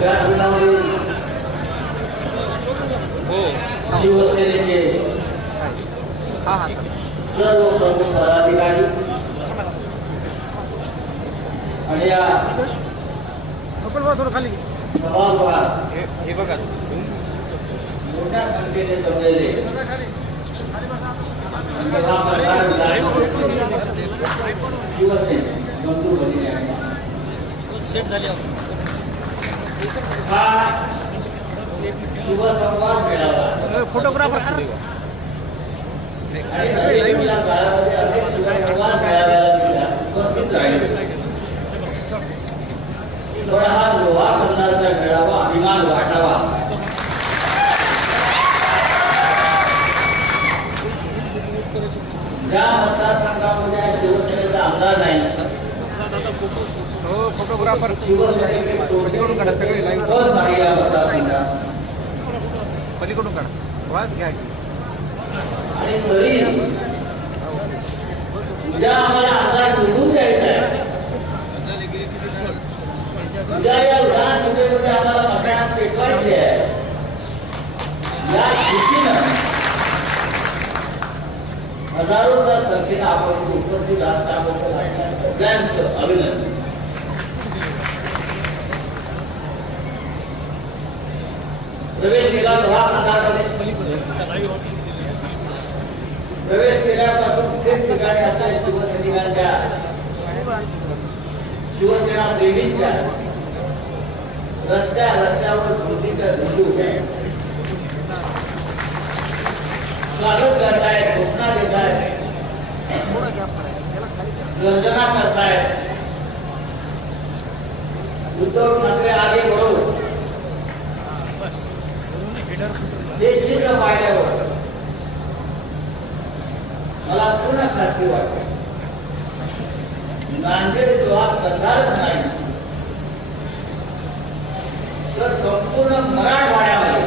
व्यासपीठावरील हो. शिवसेनेचे सर्व प्रमुख पदाधिकारी. आणि या सभागृहात बघा. मोठ्या संख्येने जमलेले शिवसेने बंधू भगिनी आहेत. हा शिवसंवाद फोटोग्राफर या काळामध्ये अनेक शिवसंवाद उपस्थित राहिले पण हा लोहा मेळावा अभिमान वाटावा ज्या मतदारसंघामध्ये शिवसेनेचा आमदार नाही हो फोटोग्राफर. पलीकडून काढा सगळे लाईव्ह पलीकडून काढा. वाद घ्या आणि तरी उद्या आम्हाला आमदार निवडून द्यायचा आहे उद्या या विधानसभेमध्ये आम्हाला मतदान पेटवायचे आहे या स्थितीनं हजारोच्या संख्येनं आपण इथे उपस्थित आहात त्याबद्दल आपल्या सगळ्यांचं अभिनंदन। प्रवेश केला लोहा मतदारामध्ये प्रवेश केल्यापासून तेच ठिकाणी आता शिवसैनिकांच्या शिवसेना प्रेमींच्या रस्त्या रस्त्यावर कृतीच्या झुंडी उभ्या आहेत. स्वागत करतायत घोषणा देत आहेत थोडा गॅप याला खाली गर्जना करतायत उद्धव ठाकरे आले बढो ते चित्र पाहिल्यावर मला पूर्ण खात्री वाटते. नांदेड जेव्हा करणारच नाही. तर संपूर्ण मराठवाड्यामध्ये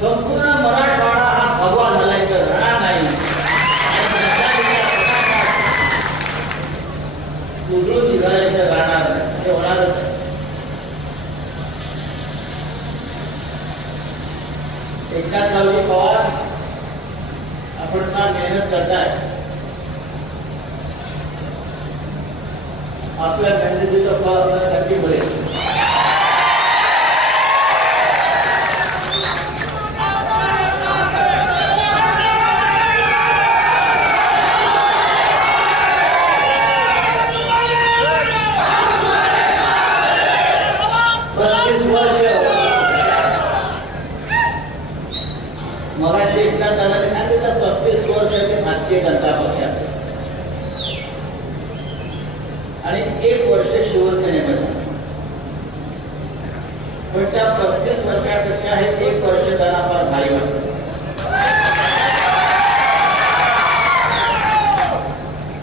संपूर्ण मराठवाडा हा भगवा झालाय तर राहणार नाही आणि त्याच्या उजळून निघाल्याचं राहणार नाही. ते होणारच नाही. एकनाथ रावजी पवार आपण फार मेहनत करताय आपल्या मेहनतीचं फळ आपल्याला नक्की मिळेल पस्तीस वर्ष मगाशी एकनाथ दादाने सांगितलं पस्तीस वर्ष ते भारतीय जनता पक्षात आणि एक वर्ष शिवसेनेमध्ये पण त्या पस्तीस वर्षापेक्षा हे एक वर्ष त्यांना फार भारी वाटतं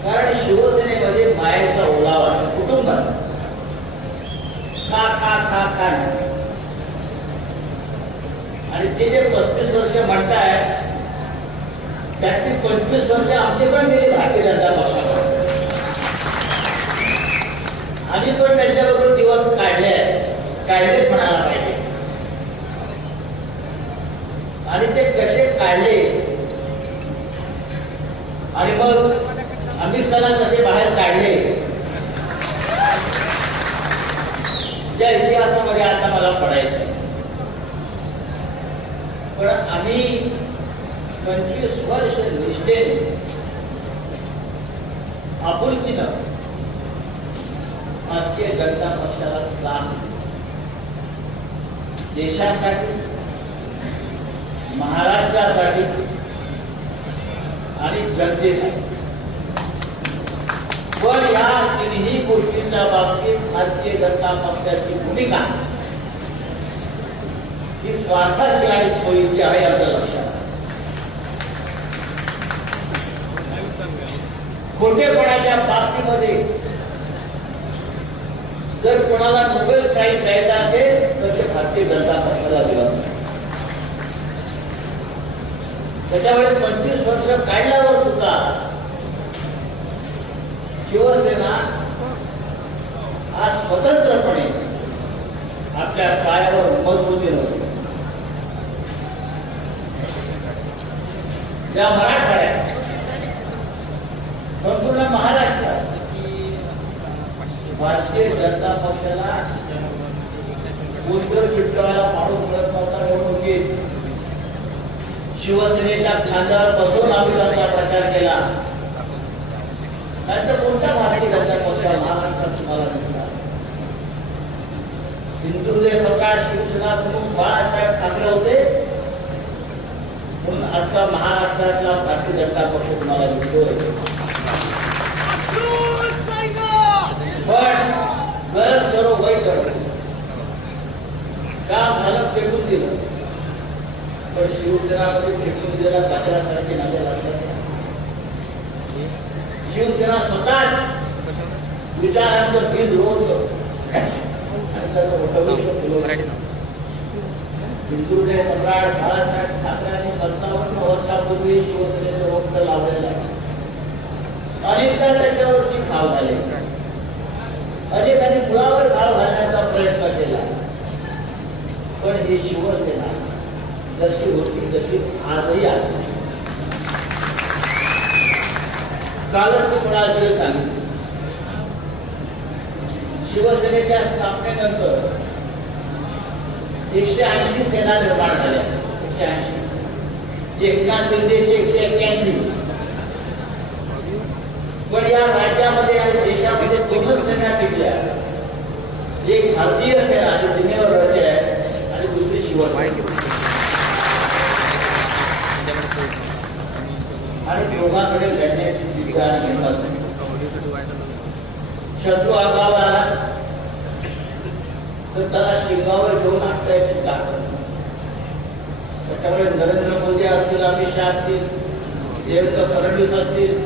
कारण शिवसेनेमध्ये मायेचा ओलावा आहे, कुटुंबात खा खा खा खा आणि ते जे पस्तीस वर्ष म्हणताय त्यातली पंचवीस वर्ष आमचे पण गेले भारतीय जनता पक्षाकडे आम्ही पण त्यांच्याबरोबर दिवस काढले आहेत. काढलेच म्हणायला पाहिजे. आणि ते कसे काढले? आणि मग अमित शहाला कसे बाहेर काढले? त्या इतिहासामध्ये आता मला पडायचं पण आम्ही पंचवीस वर्ष निष्ठेने आपुलकीनं भारतीय जनता पक्षाला साथ देशासाठी महाराष्ट्रासाठी आणि जनतेसाठी. पण या तिन्ही गोष्टींच्या बाबतीत भारतीय जनता पक्षाची भूमिका ही स्वार्थाची आणि सोयीची आहे असं लक्षात खोटेपणाच्या बाबतीमध्ये जर कोणाला नोबेल प्राईज द्यायचा असेल तर ते भारतीय जनता पक्षाला दिला पाहिजे. त्याच्यामुळे पंचवीस वर्ष काढल्यावर सुद्धा शिवसेना आज स्वतंत्रपणे आपल्या पायावर मजबूती नव्हती या मराठवाड्यात संपूर्ण महाराष्ट्र भारतीय जनता पक्षाला पुष्कर चिटकावायला पाडून मिळत नव्हता निवडणुकीत. शिवसेनेच्या खांद्यावर बसवून आम्ही त्यांचा प्रचार केला. त्यांचा कोणत्या भारतीय जनता पक्षाला महाराष्ट्रात तुम्हाला दिसला हिंदुर्गे सरकार शिवसेना प्रमुख बाळासाहेब ठाकरे होते. म्हणून आता महाराष्ट्रातला भारतीय जनता पक्ष तुम्हाला दिसतोय. का आम्हाला फेकून दिलं. पण शिवसेनामध्ये फेकून दिला दिलेला कचऱ्यासारखे नाते लागतात शिवसेना स्वतःच विचारांचं बीज रोवतो. आणि त्याचं मोठं विश्व फुलवतं. सम्राट बाळासाहेब ठाकरे ठाकरेंनी पंचावन्न वर्षापूर्वी शिवसेनेचं वक्त लावलेलं आहे. अनेकदा त्याच्यावरती खाव झाले. अनेकांनी मुळावर घाव घालण्याचा प्रयत्न केला. पण ही शिवसेना जशी होती तशी आजही आहे. कालच मी कोणाकडे सांगितलं. शिवसेनेच्या स्थापनेनंतर एकशे ऐंशी सेना निर्माण झाल्या. एकशे ऐंशी. एकनाथ शिंदेचे एकशे एक्क्याऐंशी. पण या राज्यामध्ये आणि देशामध्ये दोनच सेना टिकल्या. एक भारतीय सेना जी सीमेवर आणि दुसरी शिवसेना लढण्याची भूमिका आणि हिंमत शत्रू आगाव तर त्याला शिंगावर घेऊन आपल्याची ताकद त्याच्यामुळे नरेंद्र मोदी असतील अमित शहा असतील देवेंद्र फडणवीस असतील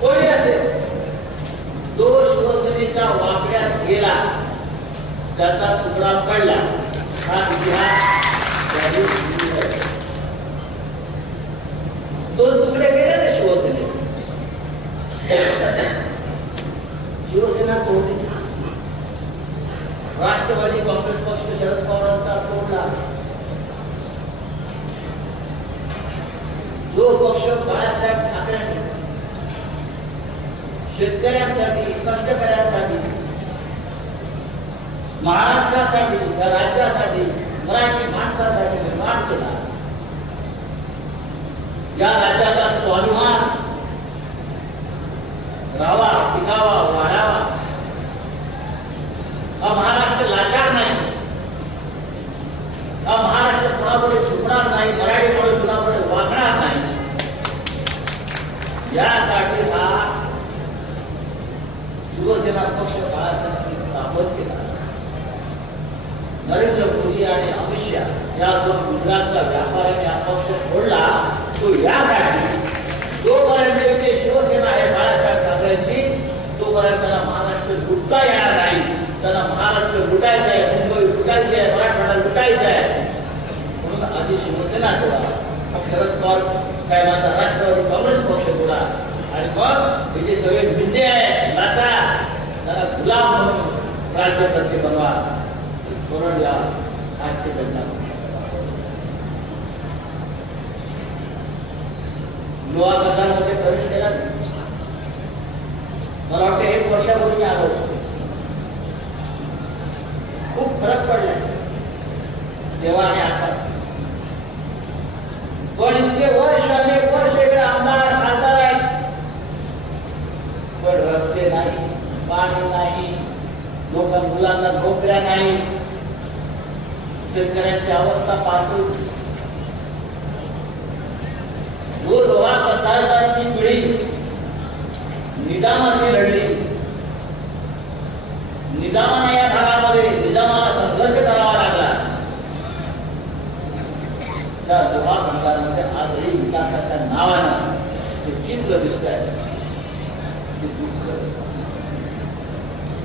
कोणी असेल जो शिवसेनेच्या वाकड्यात गेला त्याचा तुकडा पडला. हा इतिहास त्यांनी दोन तुकडे ना शिवसेने शिवसेना तोडली राष्ट्रवादी काँग्रेस पक्ष शरद पवारांचा तोडला जो पक्ष बाळासाहेब ठाकरेंनी शेतकऱ्यांसाठी कष्टकऱ्यांसाठी महाराष्ट्रासाठी या राज्यासाठी, मराठी माणसासाठी निर्माण केला. या राज्याचा स्वाभिमान राहावा, टिकावा, वाढावा. हा महाराष्ट्र लाचार नाही. हा महाराष्ट्र कुणापुढे झुकणार नाही, मराठीमुळे कुणापुढे वागणार नाही. यासाठी हा शिवसेना पक्ष बाळासाहेबांनी स्थापन केला. नरेंद्र मोदी आणि अमित शहा या दोन गुजरातचा व्यापाऱ्याने हा पक्ष फोडला तो यासाठी जोपर्यंत इथे शिवसेना आहे बाळासाहेब ठाकरेंची तोपर्यंत त्याला महाराष्ट्र लुटता येणार नाही त्याला महाराष्ट्र लुटायचं आहे मुंबई लुटायची आहे मराठवाडा लुटायचं आहे म्हणून आधी शिवसेना जोडा मग शरद पवार साहेबांचा राष्ट्रवादी काँग्रेस पक्ष जोडा आणि मग हे जे सगळे मिंदे आहे लाचा त्याला गुलाम म्हणून राज्यकर्ते बनवा म्हणून पाहतो जो दोहा पसारदारांची पिढी निजामाशी लढली निजामाने या भागामध्ये निजामाला संघर्ष करावा लागला त्या दोहा भागामध्ये आजही विकासाच्या नावानं ते चित्र दिसत आहे ते दुःख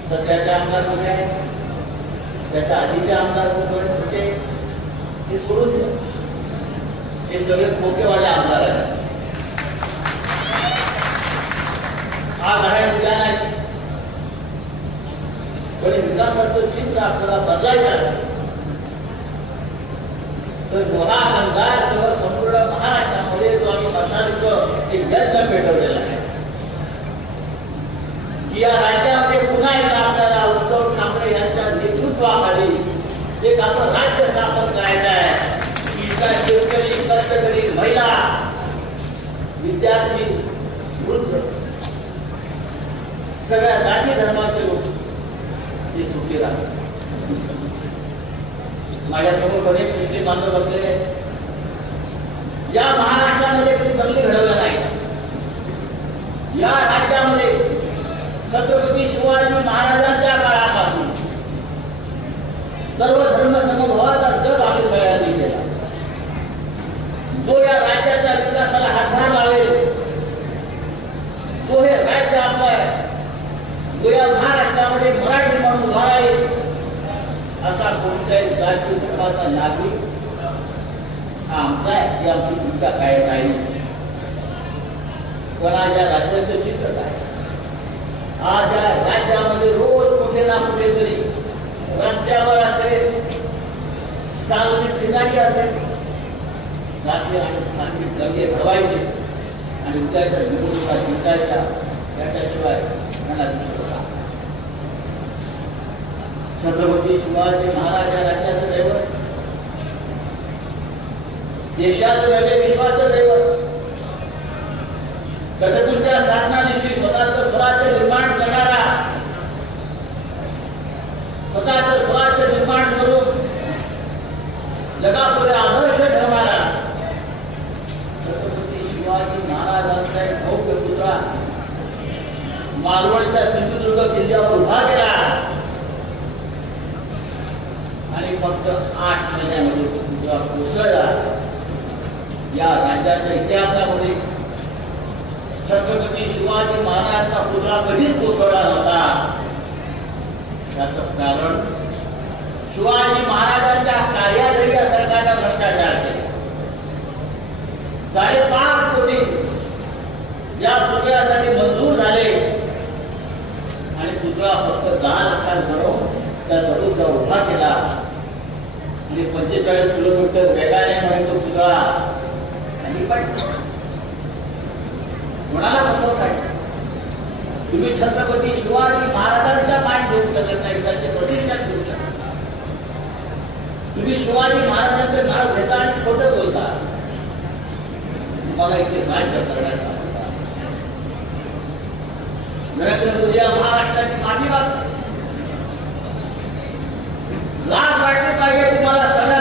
सध्याचे आमदार कुठे आहेत त्याच्या आधीचे आमदार कुठे हे सोडून द्या हे सगळे खोकेवाले आमदार आहेत. आज आहे उद्या नाही. पण विकासाचं चित्र आपल्याला बदलायचं आहे. तर महागंगासह संपूर्ण महाराष्ट्रामध्ये जो आम्ही मशालीचं एक यज्ञ पेटवलेला आहे. या राज्यामध्ये पुन्हा एकदा आपल्याला एक आपण राज्य स्थापन करायचं आहे की इथला शेतकरी कष्टकरी महिला, विद्यार्थी, वृद्ध, सगळ्या जाती धर्माचे लोक हे सुखी राहतात माझ्यासमोर अनेक मुस्लिम बांधव आहेत. या महाराष्ट्रामध्ये कधी बदली घडवलं नाही या राज्यामध्ये छत्रपती शिवाजी महाराजांच्या काळापासून सर्व धर्म समभावाचा जग आम्ही सगळ्यांनी केला जो या राज्याच्या विकासाला हातभार लावेल. तो हे राज्य आपलं आहे. जो या महाराष्ट्रामध्ये मराठी म्हणून उभा राहील. असा कोणत्याही जाती धर्माचा नागरिक हा आमचा आहे आमची भूमिका राहील पण आज या राज्याचं चित्र काय आज या राज्यामध्ये रोज कुठे ना कुठेतरी रस्त्यावर असेल सार्वजनिक ठिकाणी असेल राज्य आणि स्थानिक दंगे घडवायचे आणि उद्याच्या निवडणुका जिंकायच्या याच्याशिवाय त्यांना दुसरं छत्रपती शिवाजी महाराज या राज्याचं दैवत देशाचं नव्हे विश्वाचं दैवत. कटकुलच्या साधनानिशी स्वतःचं स्वराज्य निर्माण करणारा स्वतःचं स्वराज्य निर्माण करून जगापुढे आदर्श ठरणारा छत्रपती शिवाजी महाराजांचा एक भव्य पुतळा मालवणच्या सिंधुदुर्ग किल्ल्यावर उभा केला. आणि फक्त आठ महिन्यामध्ये तो पुतळा कोसळला. या राज्याच्या इतिहासामध्ये छत्रपती शिवाजी महाराजांचा पुतळा कधीच कोसळला नव्हता. त्याचं कारण शिवाजी महाराजांच्या कार्यालयी या सरकारने भ्रष्टाचार केला साडेपाच कोटी या पुतळ्यासाठी मंजूर झाले. आणि पुतळा फक्त दहा लाखात बनवून त्या दररोजचा उभा केला. आणि पंचेचाळीस किलोमीटर वेगाने म्हणतो पुतळा. आणि पण कोणाला फसवताय? तुम्ही छत्रपती शिवाजी महाराजांचा मान ठेवू शकत नाही त्यांचे प्रतिष्ठा ठेवू शकता तुम्ही शिवाजी महाराजांचं नाव घेता आणि खोटं बोलता. तुम्हाला इथे राज्य करण्यात नरेंद्र मोदी या महाराष्ट्राची माफी मागतो लाभ वाटली पाहिजे तुम्हाला सगळ्या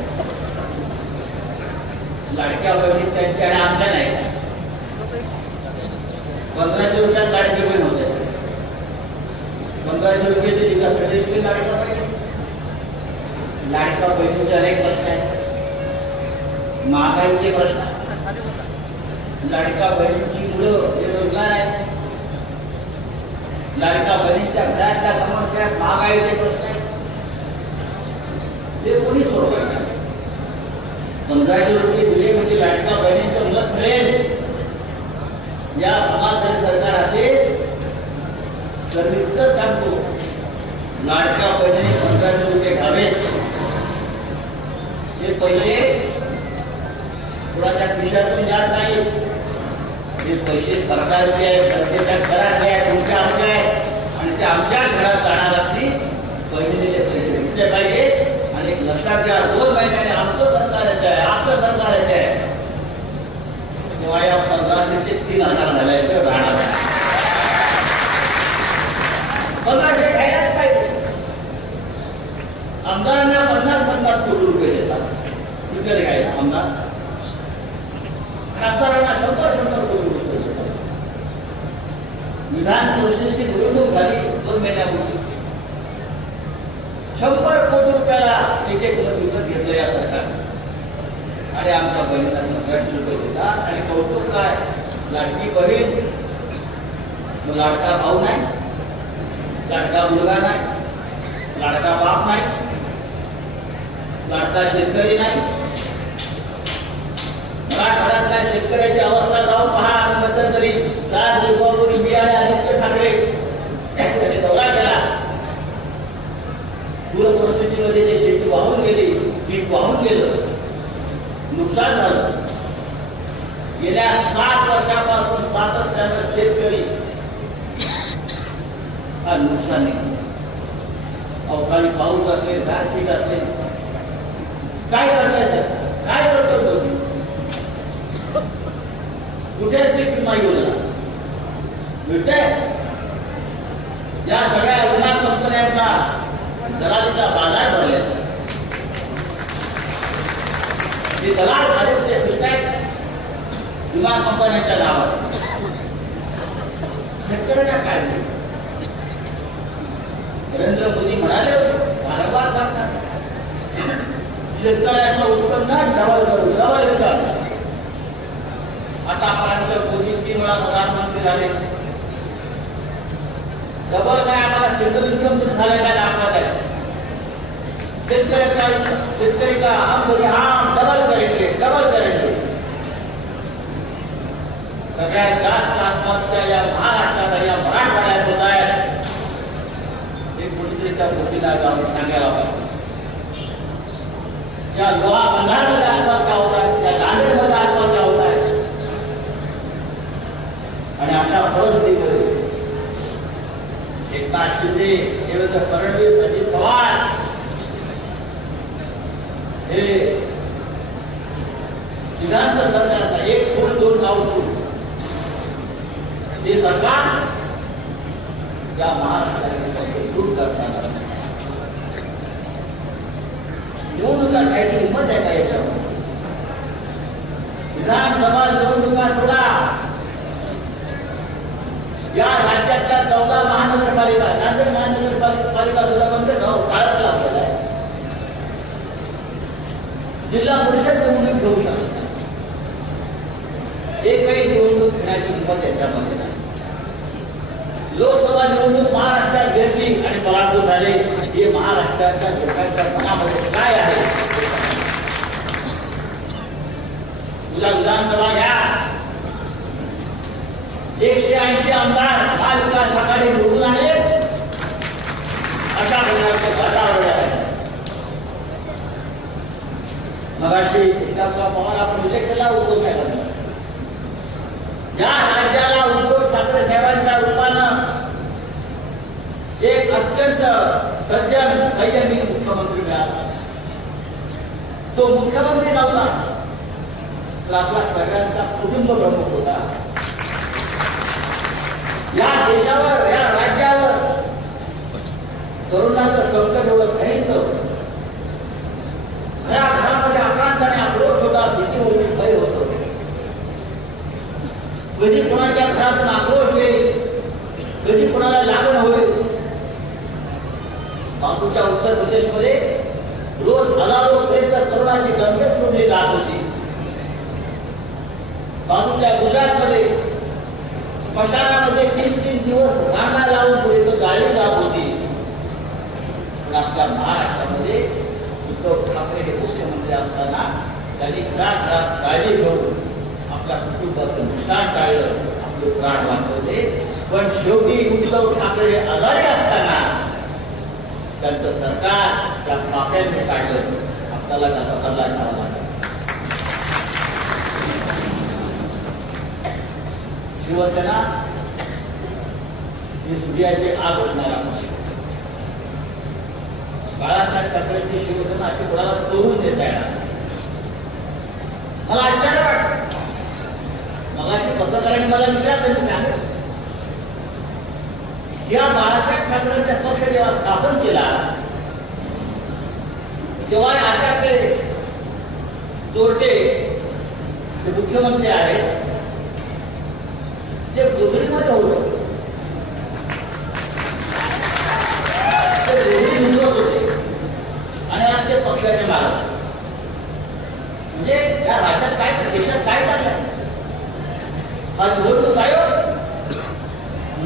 लाडक्या बहिणी त्यांच्याकडे आमच्या नाही. पंधराशे रुपयात लाडकी बहीण होते पंधराशे रुपयाचे विकासासाठी तुम्ही लाडक्या बहिणी लाडक्या बहिणीचे अनेक प्रश्न आहेत. महागाईचे प्रश्न लाडका बहिणीची मुलं बेरोजगार आहेत. लाडका बहिणीच्या घरातल्या समस्या महागाईचे प्रश्न आहेत. ते कोणी सोडवायचे? पंधराशे रुपये एका बहिणीचं मत प्रेम या समाजाचे सरकार असेल तर मी उत्तर सांगतो लाडक्या बहिणी सरकारचे रुपये घ्यावे ते पैसे कुणाच्या खिशातून जात नाही. हे पैसे सरकारचे आहेत प्रत्येकाच्या घरातले आहेत तुमच्या आमचे आहेत. आणि ते आमच्या घरात जाणार असली बहिणीचे पैसे घेतले पाहिजे. आणि लक्षात घ्या दोन महिन्याने आमचं सरकार आहे आमचं सरकार आहे. तेव्हा या पंधराशेचे तीन हजार झाल्याचे राहणार पंधराशे घ्यायलाच पाहिजे आमदारांना पन्नास पन्नास कोटी रुपये देतात विकत घ्यायला आमदार खासदारांना शंभर शंभर कोटी रुपये देतात विधान परिषदेची निवडणूक झाली दोन महिन्यापूर्वी शंभर कोटी रुपयाला एक एक विकत घेतलं या सरकारने आणि आमच्या बहिणीला पंधराशे रुपये देतात आणि कौतुक काय? लाडकी बहीण. मग लाडका भाऊ नाही. लाडका मुलगा नाही. लाडका बाप नाही. लाडका शेतकरी नाही. मराठवाड्यातल्या शेतकऱ्याची अवस्था जाऊन पहा. आणि तरी लाच दिवसापूर्वी मी आणि आदित्य ठाकरे त्यांनी दौरा केला. पूरपरिस्थितीमध्ये जे शेती वाहून गेली पीक वाहून गेलं. नुकसान झालं. गेल्या सात वर्षापासून सातत्यानं शेतकरी हा नुकसान अवकाळी पाऊस असेल गारपीट असेल काय करण्याचं काय करतो तुम्ही? कुठे ते विमा योजना? मिळतंय या सगळ्या विमा कंपन्यांना दलालीचा बाजार ते दलाल झाले ते मिळतायत विमान कंपन्यांच्या नावावर. शेतकऱ्यांना काय? नरेंद्र मोदी म्हणाले होते, वारंवार सांगतात शेतकऱ्याचं उत्पन्न डबल करू डबल करू आतापर्यंत मोदी तीन वेळा प्रधानमंत्री झाले. डबल काय आम्हाला सिंगल इन्कम झालं काय दाखवत आहे? शेतकऱ्याचा शेतकरी का हम डबल करेंगे डबल करेंगे आत्महत्या या या मराठवाड्यात होत आहेत हे जाऊन सांगायला पाहिजे या लोहा बंधारमध्ये आत्महत्या होत आहेत त्या नांदेडमध्ये आत्महत्या होत आहेत आणि अशा परिस्थितीमध्ये एकनाथ शिंदे देवेंद्र फडणवीस अजित पवार हे विधानसभा सरकारचा एक फूट दोन गाव फूट हे सरकार या महाराष्ट्राने दूर करताना निवडणुका घ्यायची हिंमत आहे का याच्यावर विधानसभा निवडणुका सोडा या राज्यातल्या चौदा महानगरपालिका नांदेड महानगरपालिका सुद्धा बंद काळात लावलेला आहे जिल्हा परिषद निवडणूक घेऊ शकत नाही एकही निवडणूक घेण्याची हिंमत याच्यामध्ये नाही लोकसभा निवडणूक महाराष्ट्रात घेतली आणि पराभूत झाले हे महाराष्ट्राच्या लोकांच्या मनामध्ये काय आहे तुझा विधानसभा घ्या एकशे ऐंशी आमदार निवडून आले अशा प्रकारचं वातावरण आहे मगाशी पवार आपण उल्लेख केला उद्धव साहेबांचा या राज्याला उद्धव ठाकरे साहेबांच्या रूपानं एक अत्यंत सज्जन संयमी मुख्यमंत्री मिळाला तो मुख्यमंत्री नव्हता तर आपला सगळ्यांचा कुटुंब प्रमुख होता या देशावर या राज्यावर तरुणांचं संकट एवढं काहीच नव्हतं घरा घरामध्ये आकांक्षाने आक्रोश होता भीती होती भय होतो कधी कोणाच्या घरातून आक्रोश येईल कधी कोणाला लागण होईल बापूच्या उत्तर प्रदेशमध्ये रोज हजारो पर्यंत तरुणाची गंभीर सोडली जात होती. बाजूच्या गुजरातमध्ये स्मशानामध्ये तीन तीन दिवस रांगा लावून पर्यंत गाडी जात होती. पण आपल्या महाराष्ट्रामध्ये उद्धव ठाकरे हे मुख्यमंत्री असताना त्यांनी घरात घरात काळजी घेऊन आपल्या कुटुंबाचं नुकसान टाळलं, आपले प्राण वाचवले. पण शेवटी उद्धव ठाकरे आजारी असताना त्यांचं सरकार त्या पाप्यांनी काढलं. आपल्याला त्याचा बदला घ्यावा लागेल. शिवसेना ही सूर्याची आग होणार आहे बाळासाहेब ठाकरेंची शिवसेना अशी कोणाला तोडून देता येणार मला आश्चर्य वाटतं. मगाशी पत्रकारांनी मला विचारलं मी सांगितलं या बाळासाहेब ठाकरेंचा पक्ष जेव्हा स्थापन केला तेव्हा आताचे चोरटे जे मुख्यमंत्री आहेत ते गुजरीमध्ये होते. ते दोन्ही हिंदूच होते. आणि आज पक्षाचे मालक. म्हणजे या राज्यात काय देशात काय चाललंय? हा निवडणूक आयोग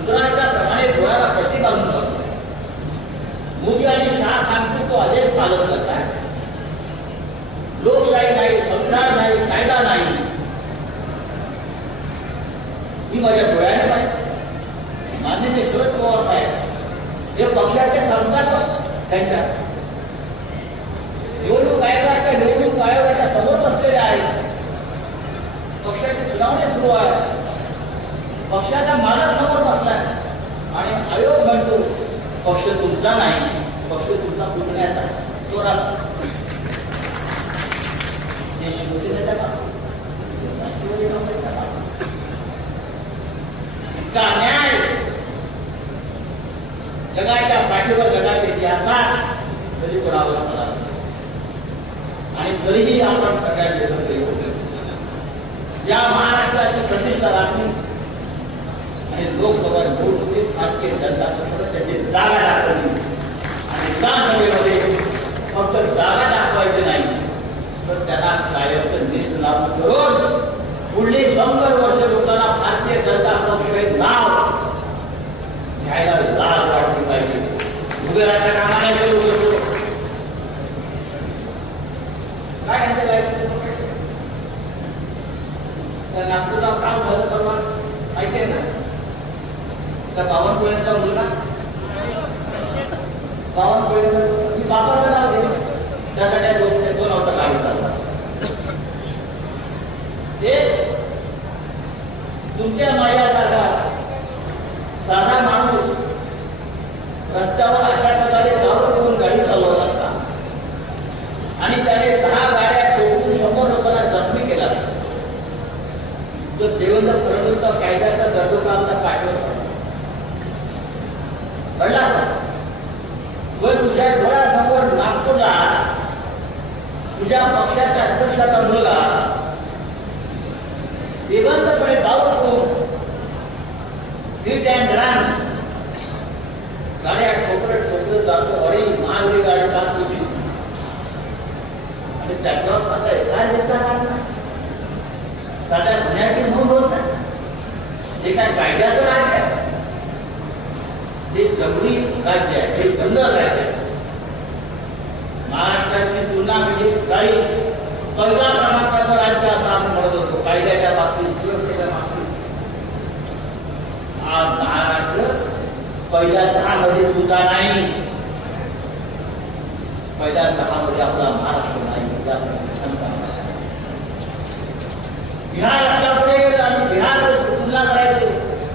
डोळ्याला कशी घालून बसतो मोदी आणि शहा सांगतो तो आदेश पालन करतात लोकशाही नाही संविधान नाही कायदा नाही मी माझ्या डोळ्याने पाहिजे माननीय शरद पवार साहेब हे पक्षाचे संघात त्यांच्या निवडणूक आयोगाच्या निवडणूक आयोगाच्या समोर बसलेले आहेत पक्षाची सुनावणी सुरू आहे पक्षाच्या मालक समोर बसलाय आणि आयोग म्हणतो पक्ष तुमचा नाही पक्ष तुमचा फुटण्याचा तो राष्ट्र हे शिवसेनेचा काम राष्ट्रवादी काँग्रेसचा इतका अन्याय. जगाच्या पाठीवर जगात इतिहासात तरी कोणावर झाला आणि तरीही आपण सगळ्यांनी एकत्र येऊ या महाराष्ट्राची प्रतिष्ठा राखून आणि लोकसभा निवडणुकीत भारतीय जनता पक्ष त्याची जागा दाखवली. आणि विधानसभेमध्ये फक्त जागा दाखवायची नाही तर त्यांना कायमचं निष्णाम करून पुढले शंभर वर्ष लोकांना भारतीय जनता पक्ष हे नाव घ्यायला लाज वाटली पाहिजे. उभे राहता कामा नाही ते उभे राहू. काय यांचं काय त्या नागपूरला काम झालं परवा माहिती आहे ना त्या बावनकुळ्यांचा मुलगा बावनकुळेचा मी बाबाचं नाव घेईन त्यासाठी दोन दोन वाजता गाडी चालला ते तुमच्या माझ्यासारखा साधा माणूस रस्त्यावर अशा प्रकारे दारू घेऊन गाडी चालवत असता आणि त्याने दहा गाड्या ठोकून शंभर लोकांना जखमी केला तो देवेंद्र फडणवीसचा कायद्याचा दर्दोका आपला पाठवत कळला का? पण तुझ्या डोळ्यासमोर नागपूरला तुझ्या पक्षाच्या अध्यक्षाचा मुलगा दिवंतपणे दारू हिट अँड रन गाड्या ठोकरत ठोकरत जातो अरे महागडी गाडी का तुझी आणि त्याच्यावर साधा काय देता नाही साध्या गुन्ह्याची नोंद होत नाही हे काय कायद्याचं राज्य आहे हे जंगली राज्य आहे हे जंगल राज्य आहे महाराष्ट्राची तुलना म्हणजे काही पहिला क्रमांकाचं राज्य असं आपण म्हणत असतो कायद्याच्या बाबतीत सुरक्षेच्या बाबतीत आज महाराष्ट्र पहिल्या दहा मध्ये सुद्धा नाही पहिल्या दहा आपला महाराष्ट्र नाही बिहार लक्षात असेल आणि बिहार तुलना करायचो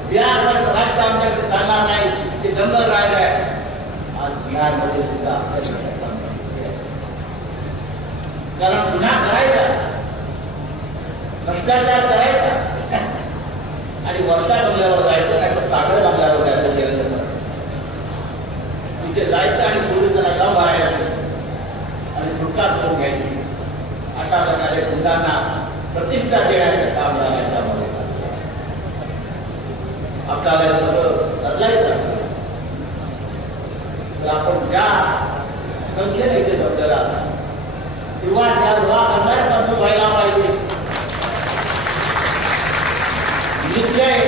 बिहार राज्य आमच्याकडे चालणार नाही ते जंगल राहिलं आहे आज बिहारमध्ये सुद्धा कारण गुन्हा करायचा भ्रष्टाचार करायचा आणि वर्षा बंगल्यावर जायचं नाही तर सागर बंगल्यावर जायचं देवेंद्र फडणवीस. तिथे जायचं आणि पोलिसांना दम भरायचं आणि सुटका करून घ्यायची अशा प्रकारे गुंडांना प्रतिष्ठा देण्याचं काम झालं त्यामध्ये आपल्याला हे सगळं बदलायचं तर आपण ज्या संख्येने इथे जमलेला किंवा त्या विवाह करणाऱ्या व्हायला पाहिजे निश्चय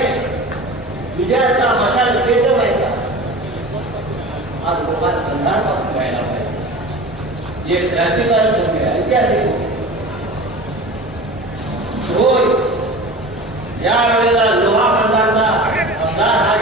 विजयाचा मशाल पेटवायचा आज लोकांना अंधारपासून व्हायला पाहिजे हे क्रांतिकारक होते ऐतिहासिक होते होय या वेळेला लोहा खंडांना आमदार हा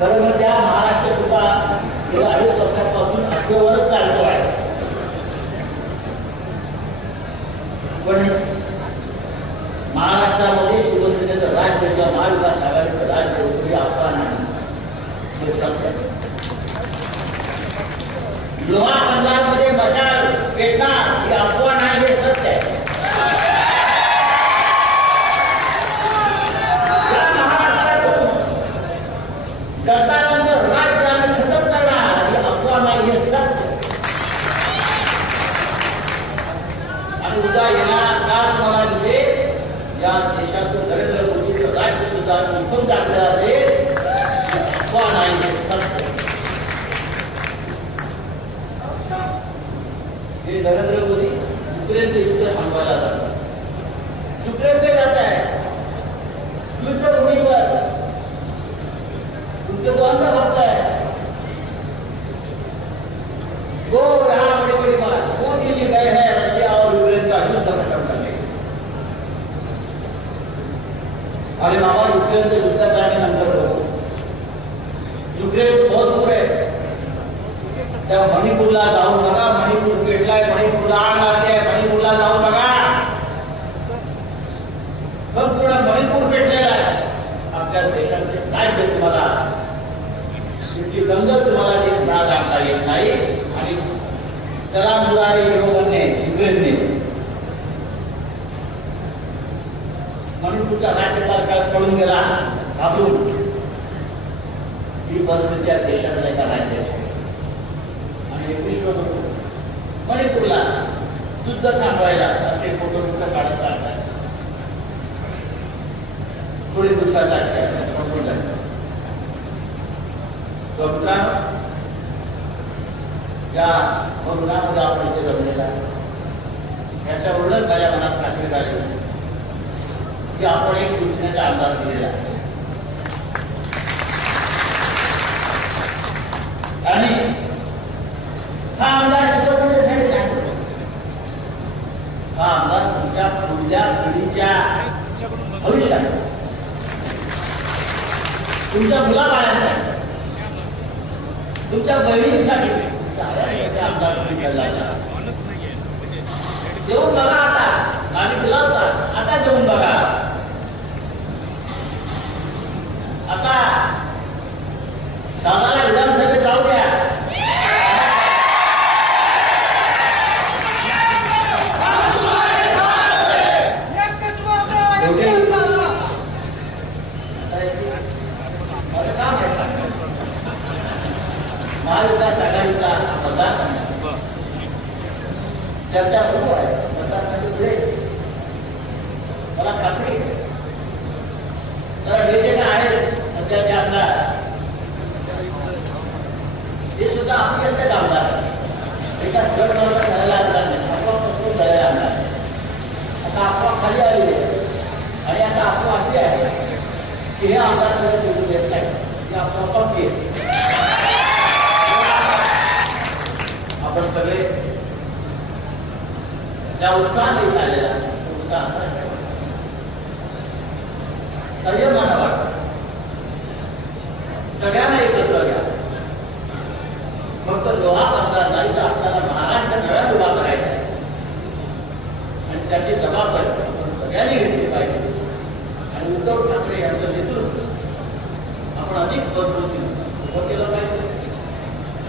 खरं म्हणजे हा महाराष्ट्र सुद्धा गेल्या अडीच वर्षापासून अखेवरच चालतो आहे पण महाराष्ट्रामध्ये शिवसेनेचं राज्य किंवा महाविकास आघाडीचं राज्य हे अफवा नाही हे सत्य आहे. लोहा पंजाबमध्ये मशाल पेटणार ही अफवा नाही हे सत्य आहे या महाराष्ट्रातून सरकारांचं राज्य आम्ही खतम करणार ही अफवा नाही हे सत्य आहे. आणि उद्या येणारा काळ तुम्हाला दिसेल या देशाचं नरेंद्र मोदीचं राज्य सुद्धा उठून टाकलं असेल अफवा हे नरेंद्र मोदी युक्रेनचं युद्ध थांबवायला जातात. युक्रेनचे जात आहे? युद्ध भूमीवर. युद्ध बंद होत अरे बाबा, युक्रेन से युद्ध झाल्यानंतर हो. युक्रेन बहुत दूर आहे त्या मणिपूरला जाऊ नका मणिपूर पेटलाय मणिपूरला आग लागली आहे मणिपूरला जाऊ नका संपूर्ण मणिपूर पेटलेला आहे आपल्या देशाचे राज्य तुम्हाला तुमची गंगत तुम्हाला ती नाद आणता येत नाही आणि चला मुलारी युरोपाने युक्रेनने मणिपूरचा राज्यपाल काल पळून गेला. घाबरून ही परिस्थिती त्या देशातल्या एका राज्याची आणि हे मणिपूरला युद्ध थांबवायला असे फोटो बिटो काढत राहतात? थोडी दिवसात लागतात संपून जातात तर मित्रांनो या मरुणामध्ये आपण इथे जमलेला आहे. उलट माझ्या मनात खात्री झाली की आपण एक शिवसेनेचा आमदार दिलेला आहे. आणि हा आमदार शिवसेनेसाठी नाही हा आमदार तुमच्या पुढल्या पिढीच्या भविष्यात. तुमच्या मुलाबाळांना तुमच्या बहिणींसाठी. आमदार देऊन बघा आता. आणि तुला आता देऊन बघा. चर्चा सुरू आहे मतदारसंघ पुढे मला खात्री आहे. तर हे जे काय आहेत सध्याचे आमदार हे सुद्धा अत्यंत आमदार आहेत. एका गट मात्र झालेला आमदार नाही अफवा पसरून झालेला आमदार आहे. आता अफवा खाली आली आहे आणि आता अफवा अशी आहे की हे आमदारकडे निवडून देत नाही ही अफवा पक्की आहे आपण सगळे त्या उत्साहाने झालेला उत्साह संयम मला वाटत. सगळ्यांना एकत्र घ्या फक्त लोहा आमदार नाही तर आपल्याला महाराष्ट्र नव्या उभा करायचा आणि त्याची जबाबदारी सगळ्यांनी घेतली पाहिजे. आणि उद्धव ठाकरे यांचं नेतृत्व आपण अधिक मजबूतीने उभं केलं पाहिजे.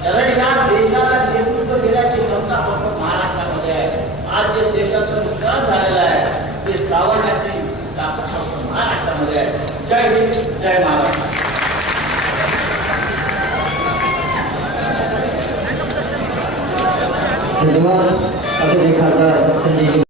कारण या देशाला नेतृत्व देण्याची क्षमता फक्त महाराष्ट्रामध्ये आहे. आज जे देशाचं नुकसान झालेलं आहे ते सावरण्याची ताकद फक्त महाराष्ट्रामध्ये आहे. जय हिंद जय महाराष्ट्र. धन्यवाद. अभिनय खासदार संजय